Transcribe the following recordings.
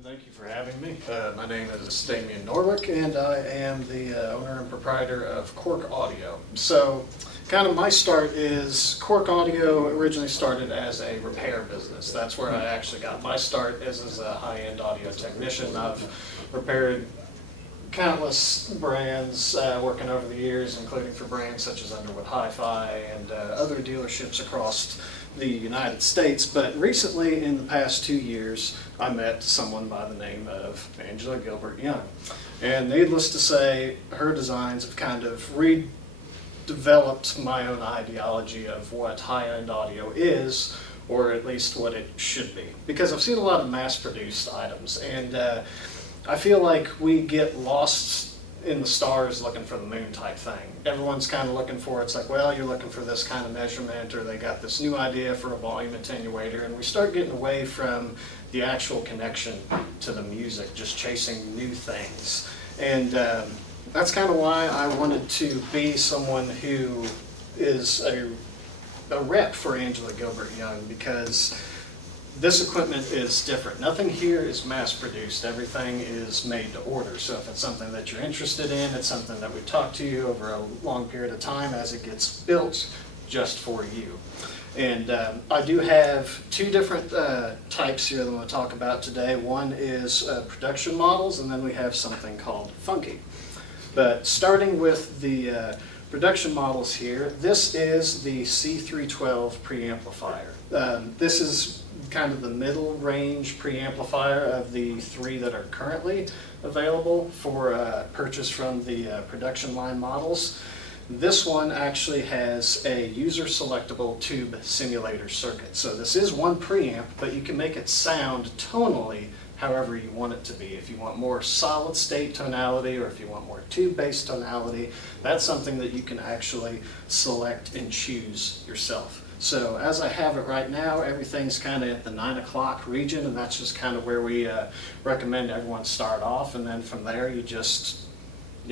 and thank you for having me. My name is Damian Norwick, and I am the owner and proprietor of Cork Audio. So, kind of my start is Cork Audio originally started as a repair business. That's where I actually got my start as a high-end audio technician. I've repaired countless brands working over the years, including for brands such as Underwood Hi-Fi and other dealerships across the United States. But recently, in the past 2 years, I met someone by the name of Angela-Gilbert Young. And needless to say, her designs have kind of redeveloped my own ideology of what high-end audio is, or at least what it should be. Because I've seen a lot of mass-produced items, and I feel like we get lost in the stars looking for the moon type thing. Everyone's kind of looking for, it's like, well, you're looking for this kind of measurement, or they got this new idea for a volume attenuator, and we start getting away from the actual connection to the music, just chasing new things. And that's kind of why I wanted to be someone who is a rep for Angela-Gilbert Young, because this equipment is different. Nothing here is mass-produced. Everything is made to order. So if it's something that you're interested in, it's something that we talk to you over a long period of time as it gets built just for you. And I do have two different types here that I'm going to talk about today. One is production models, and then we have something called funky. But starting with the production models here, this is the C312 Preamplifier. This is kind of the middle range preamplifier of the three that are currently available for purchase from the production line models. This one actually has a user selectable tube simulator circuit. So this is one preamp, but you can make it sound tonally however you want it to be. If you want more solid state tonality, or if you want more tube based tonality, that's something that you can actually select and choose yourself. So as I have it right now, everything's kind of at the 9 o'clock region, and that's just kind of where we recommend everyone start off, and then from there you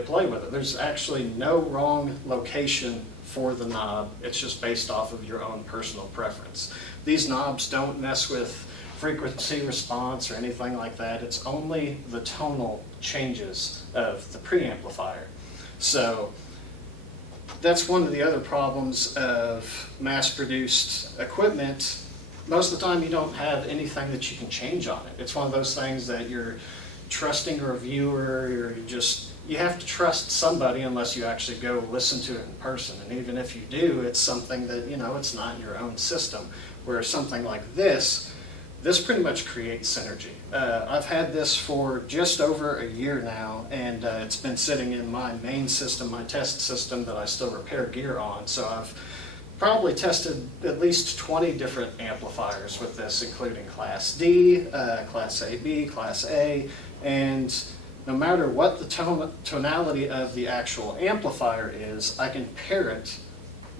play with it. There's actually no wrong location for the knob. It's just based off of your own personal preference. These knobs don't mess with frequency response or anything like that. It's only the tonal changes of the preamplifier. So that's one of the other problems of mass-produced equipment. Most of the time you don't have anything that you can change on it. It's one of those things that you're trusting a reviewer, or you have to trust somebody unless you actually go listen to it in person. And even if you do, it's something that, it's not your own system. Whereas something like this pretty much creates synergy. I've had this for just over a year now, and it's been sitting in my main system, my test system that I still repair gear on. So I've probably tested at least 20 different amplifiers with this, including Class D, Class AB, Class A, and no matter what the tonality of the actual amplifier is, I can pair it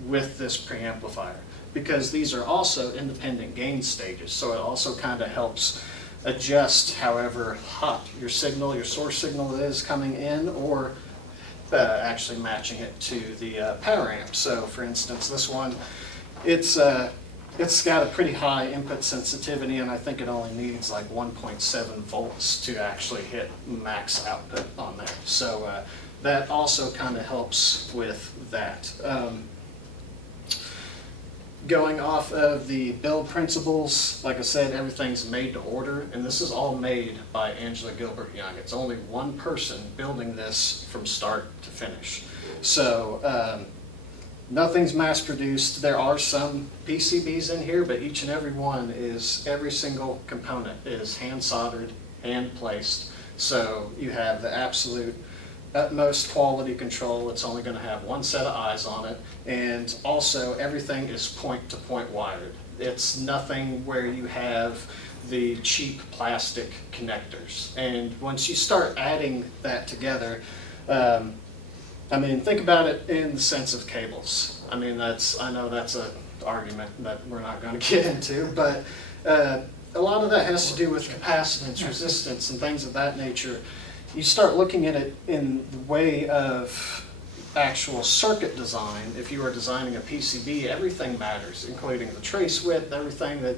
with this preamplifier, because these are also independent gain stages. So it also kind of helps adjust however hot your source signal is coming in, or actually matching it to the power amp. So for instance, this one, it's got a pretty high input sensitivity, and I think it only needs like 1.7 volts to actually hit max output on there. So that also kind of helps with that. Going off of the build principles, like I said, everything's made to order, and this is all made by Angela-Gilbert Young. It's only one person building this from start to finish. So nothing's mass produced. There are some PCBs in here, but each and every single component is hand soldered, hand placed. So you have the absolute utmost quality control. It's only going to have one set of eyes on it, and also everything is point-to-point wired. It's nothing where you have the cheap plastic connectors. And once you start adding that together, think about it in the sense of cables. I know that's an argument that we're not going to get into, but a lot of that has to do with capacitance, resistance, and things of that nature. You start looking at it in the way of actual circuit design, if you are designing a PCB, everything matters, including the trace width, everything that,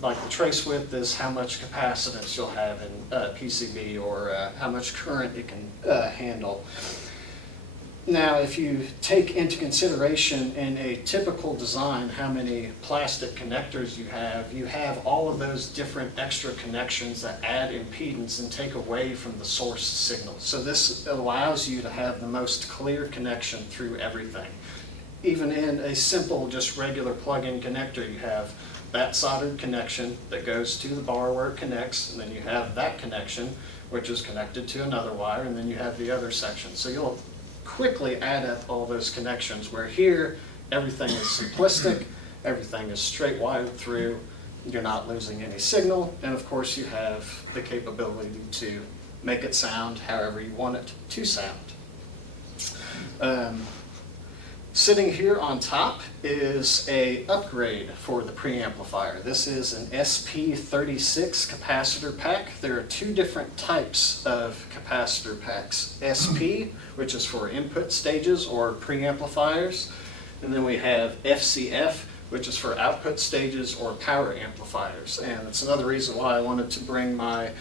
like the trace width is how much capacitance you'll have in PCB, or how much current it can handle. Now, if you take into consideration in a typical design how many plastic connectors you have all of those different extra connections that add impedance and take away from the source signal. So this allows you to have the most clear connection through everything. Even in a simple, just regular plug-in connector, you have that soldered connection that goes to the bar where it connects, and then you have that connection, which is connected to another wire, and then you have the other section. So you'll quickly add up all those connections, where here everything is simplistic, everything is straight wired through, you're not losing any signal, and of course you have the capability to make it sound however you want it to sound. Sitting here on top is an upgrade for the preamplifier. This is an SP36 capacitor pack. There are two different types of capacitor packs. SP, which is for input stages or preamplifiers, and then we have FCF, which is for output stages or power amplifiers. And it's another reason why I wanted to bring my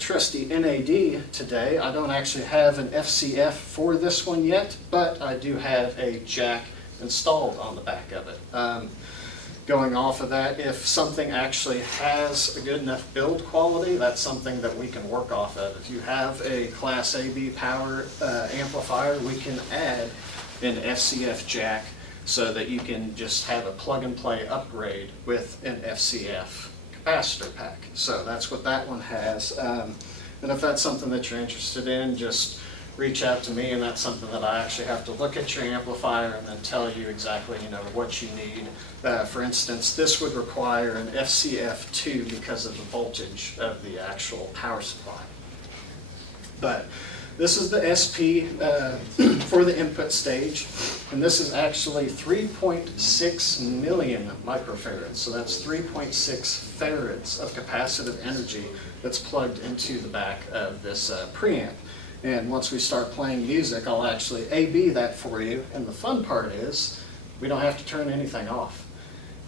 trusty NAD today. I don't actually have an FCF for this one yet, but I do have a jack installed on the back of it. Going off of that, if something actually has a good enough build quality, that's something that we can work off of. If you have a Class AB power amplifier, we can add an FCF jack so that you can just have a plug-and-play upgrade with an FCF capacitor pack. So that's what that one has. And if that's something that you're interested in, just reach out to me, and that's something that I actually have to look at your amplifier and then tell you exactly, what you need. For instance, this would require an FCF2 because of the voltage of the actual power supply. But this is the SP for the input stage, and this is actually 3.6 million microfarads. So that's 3.6 farads of capacitive energy that's plugged into the back of this preamp. And once we start playing music, I'll actually A/B that for you. And the fun part is we don't have to turn anything off.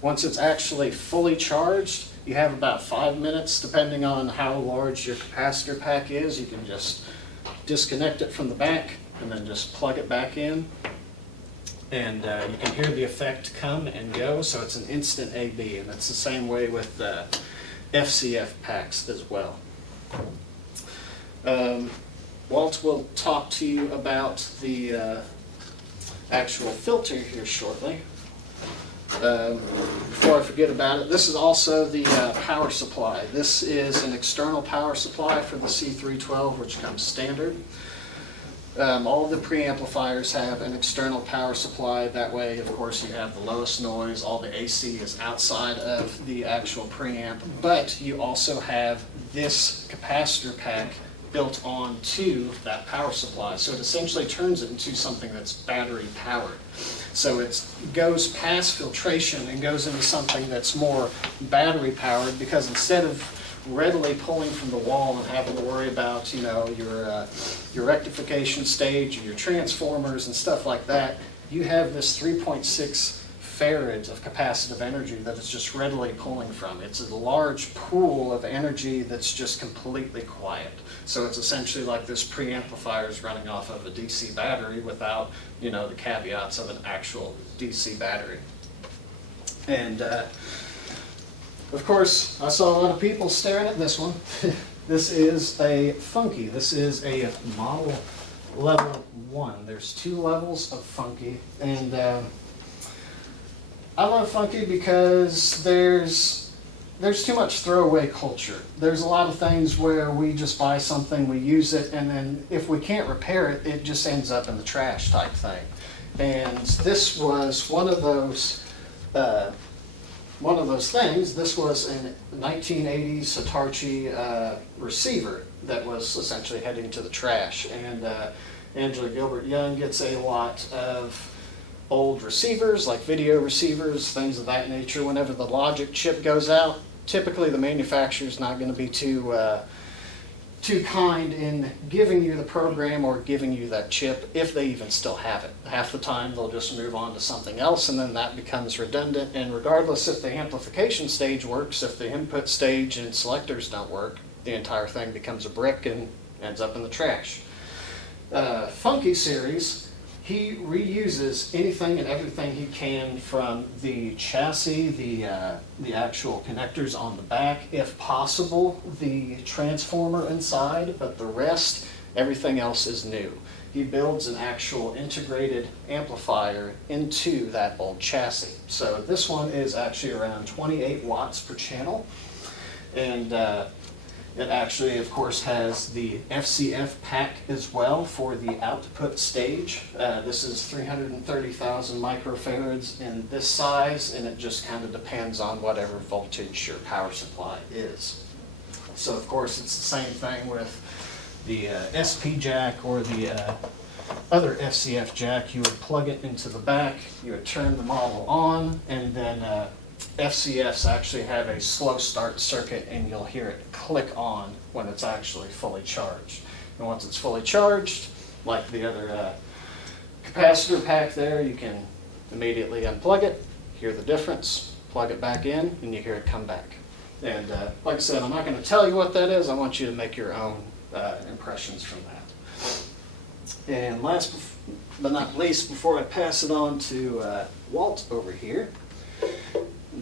Once it's actually fully charged, you have about 5 minutes, depending on how large your capacitor pack is. You can just disconnect it from the back and then just plug it back in, and you can hear the effect come and go, so it's an instant A/B, and it's the same way with the FCF packs as well. Walt will talk to you about the actual filter here shortly. Before I forget about it, this is also the power supply. This is an external power supply for the C312, which comes standard. All of the preamplifiers have an external power supply. That way, of course, you have the lowest noise. All the AC is outside of the actual preamp. But you also have this capacitor pack built onto that power supply. So it essentially turns it into something that's battery powered. So it goes past filtration and goes into something that's more battery powered, because instead of readily pulling from the wall and having to worry about your rectification stage or your transformers and stuff like that, you have this 3.6 farads of capacitive energy that it's just readily pulling from. It's a large pool of energy that's just completely quiet. So it's essentially like this preamplifier is running off of a DC battery without, the caveats of an actual DC battery. And of course, I saw a lot of people staring at this one. This is a Funky. This is a model level 1. There's 2 levels of Funky, and I love Funky because there's too much throwaway culture. There's a lot of things where we just buy something, we use it, and then if we can't repair it, it just ends up in the trash type thing. And this was one of those things. This was a 1980s HeeTarChee receiver that was essentially heading to the trash. And Angela-Gilbert Young gets a lot of old receivers, like video receivers, things of that nature. Whenever the logic chip goes out, typically the manufacturer's not going to be too too kind in giving you the program or giving you that chip, if they even still have it. Half the time they'll just move on to something else, and then that becomes redundant. And regardless if the amplification stage works, if the input stage and selectors don't work, the entire thing becomes a brick and ends up in the trash. Funky Series, he reuses anything and everything he can from the chassis, the actual connectors on the back, if possible, the transformer inside, but the rest, everything else is new. He builds an actual integrated amplifier into that old chassis. So this one is actually around 28 watts per channel, and it actually, of course, has the FCF pack as well for the output stage. This is 330,000 microfarads in this size, and it just kind of depends on whatever voltage your power supply is. So, of course, it's the same thing with the SP jack or the other FCF jack. You would plug it into the back, you would turn the model on, and then FCFs actually have a slow start circuit, and you'll hear it click on when it's actually fully charged. And once it's fully charged, like the other capacitor pack there, you can immediately unplug it, hear the difference, plug it back in, and you hear it come back. And like I said, I'm not going to tell you what that is. I want you to make your own impressions from that. And last but not least, before I pass it on to Walt over here,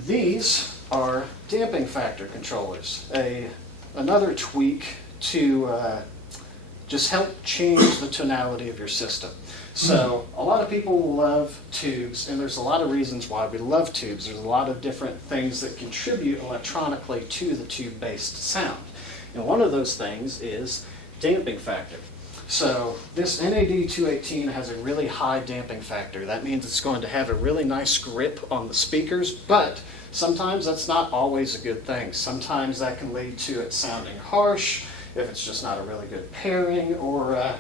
these are damping factor controllers, another tweak to just help change the tonality of your system. So a lot of people love tubes, and there's a lot of reasons why we love tubes. There's a lot of different things that contribute electronically to the tube-based sound. And one of those things is damping factor. So this NAD 218 has a really high damping factor. That means it's going to have a really nice grip on the speakers, but sometimes that's not always a good thing. Sometimes that can lead to it sounding harsh, if it's just not a really good pairing, or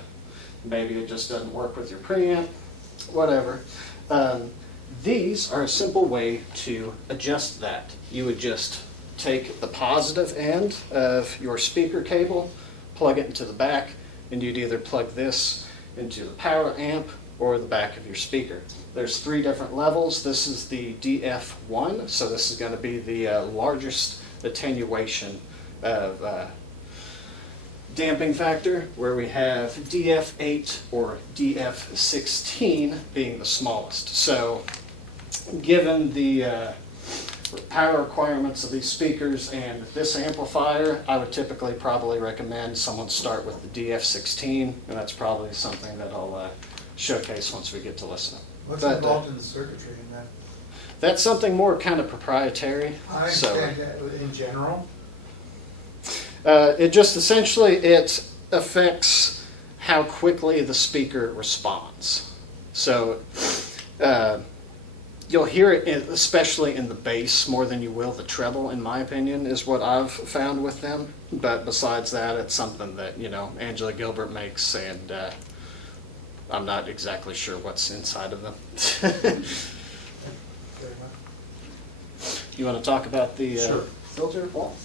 maybe it just doesn't work with your preamp, whatever. These are a simple way to adjust that. You would just take the positive end of your speaker cable, plug it into the back, and you'd either plug this into the power amp or the back of your speaker. There's 3 different levels. This is the DF1, so this is going to be the largest attenuation of damping factor, where we have DF8 or DF16 being the smallest. So given the power requirements of these speakers and this amplifier, I would typically probably recommend someone start with the DF16, and that's probably something that I'll showcase once we get to listening. What's involved in the circuitry in that? That's something more kind of proprietary. I understand that in general. It just essentially, it affects how quickly the speaker responds. So you'll hear it especially in the bass more than you will the treble, in my opinion, is what I've found with them. But besides that, it's something that, you know, Angela-Gilbert makes, and I'm not exactly sure what's inside of them. You want to talk about the Sure. filter, Walt?